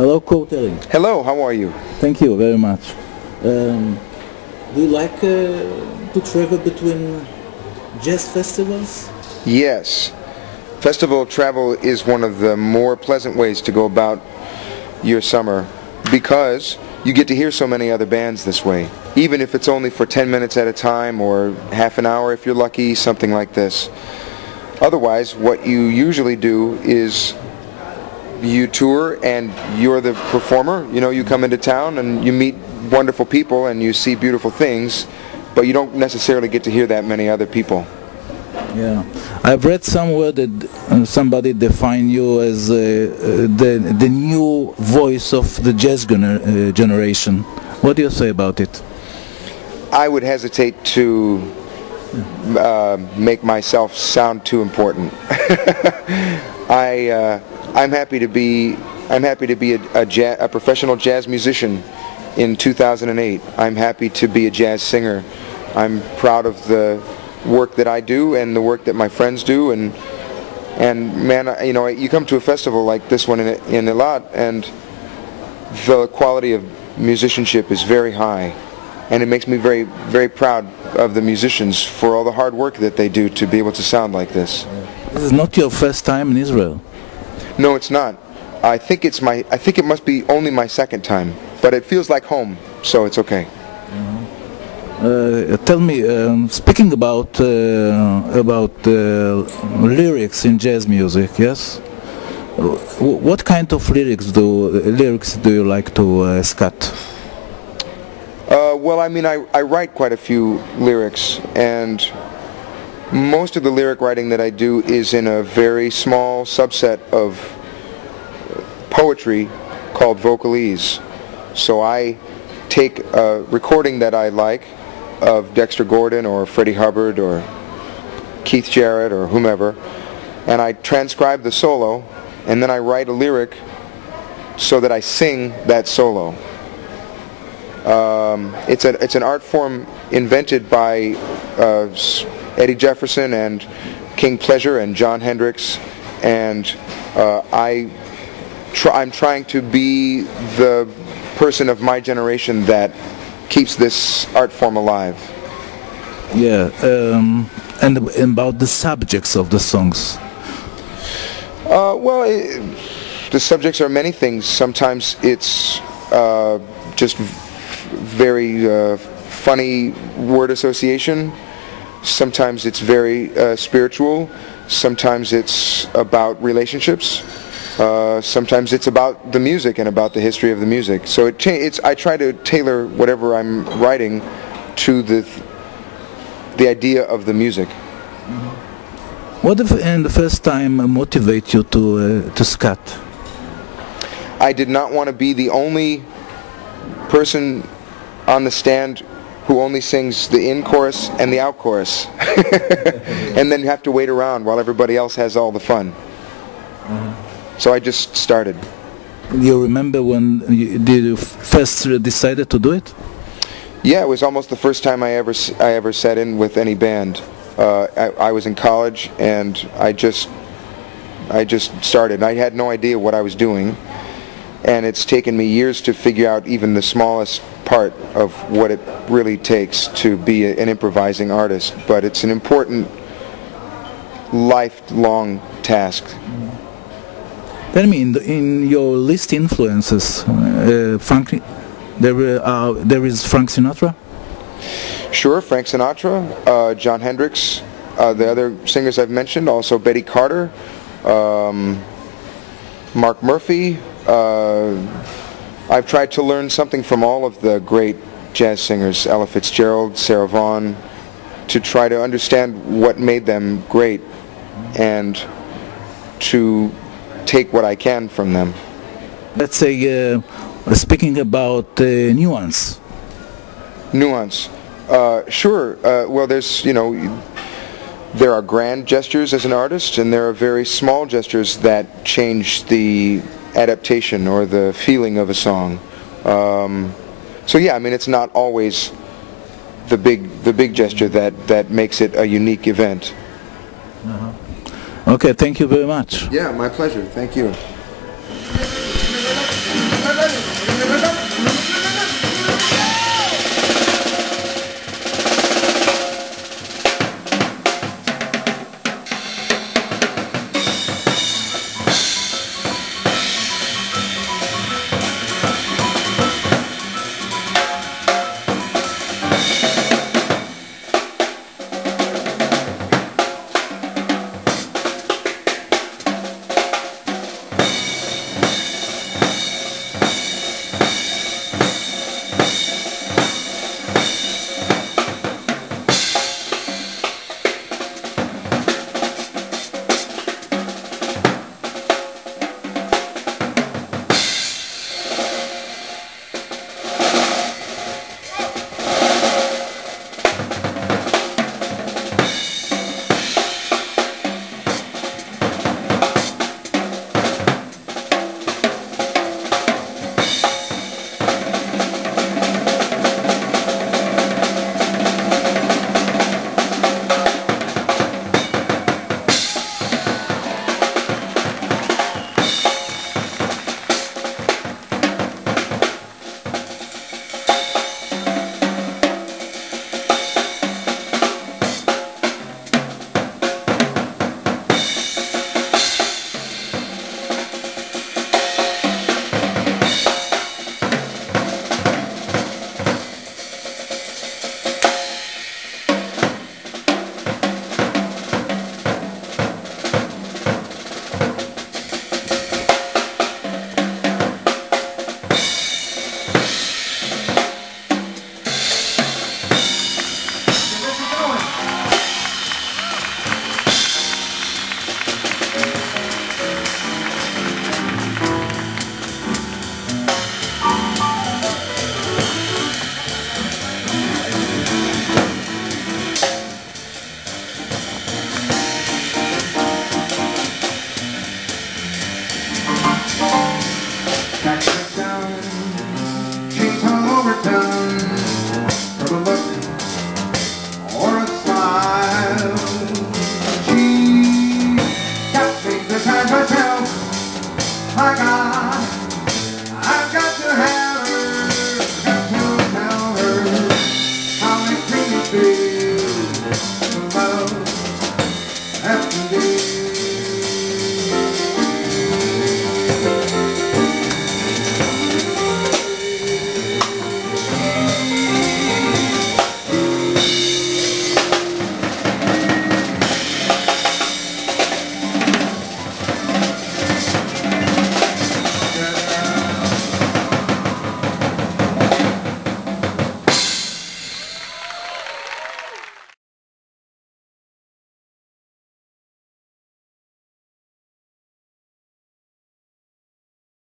Hello, Kurt Elling. Hello, how are you? Thank you very much. Do you like to travel between jazz festivals? Yes. Festival travel is one of the more pleasant ways to go about your summer because you get to hear so many other bands this way. Even if it's only for 10 minutes at a time or half an hour if you're lucky, something like this. Otherwise, what you usually do is you tour and you're the performer. You know, you come into town and you meet wonderful people and you see beautiful things, but you don't necessarily get to hear that many other people. Yeah, I've read somewhere that somebody defined you as the new voice of the jazz generation. What do you say about it? I would hesitate to make myself sound too important. I'm happy to be a professional jazz musician in 2008. I'm happy to be a jazz singer. I'm proud of the work that I do and the work that my friends do, and man, you know, you come to a festival like this one in Eilat, and the quality of musicianship is very high, and it makes me very, very proud of the musicians for all the hard work that they do to be able to sound like this. This is not your first time in Israel. No, it's not. I think it must be only my second time, but it feels like home, so it's okay. Tell me, speaking about lyrics in jazz music, yes? What kind of lyrics do you like to scat? Well, I mean, I write quite a few lyrics, and most of the lyric writing that I do is in a very small subset of poetry called vocalese. So I take a recording that I like of Dexter Gordon or Freddie Hubbard or Keith Jarrett or whomever, and I transcribe the solo, and then I write a lyric so that I sing that solo. It's an art form invented by Eddie Jefferson and King Pleasure and John Hendricks, and I'm trying to be the person of my generation that keeps this art form alive. Yeah, and about the subjects of the songs. Well, the subjects are many things. Sometimes it's just very funny word association. Sometimes it's very spiritual. Sometimes it's about relationships. Sometimes it's about the music and about the history of the music. So I try to tailor whatever I'm writing to the idea of the music. What if in the first time motivate you to scat? I did not want to be the only person on the stand who only sings the in chorus and the out chorus, and then you have to wait around while everybody else has all the fun. So I just started. Do you remember when you first decided to do it? Yeah, it was almost the first time I ever sat in with any band. I was in college and I just started. I had no idea what I was doing, and it's taken me years to figure out even the smallest part of what it really takes to be an improvising artist. But it's an important lifelong task. Tell me, in your list influences, there is Frank Sinatra? Sure, Frank Sinatra, John Hendricks, the other singers I've mentioned, also Betty Carter, Mark Murphy. I've tried to learn something from all of the great jazz singers, Ella Fitzgerald, Sarah Vaughan, to try to understand what made them great and to take what I can from them. Let's say, speaking about nuance. Nuance. Sure. Well, there are grand gestures as an artist, and there are very small gestures that change the adaptation or the feeling of a song. So yeah, I mean, it's not always the big gesture that makes it a unique event. Okay, thank you very much. Yeah, my pleasure. Thank you.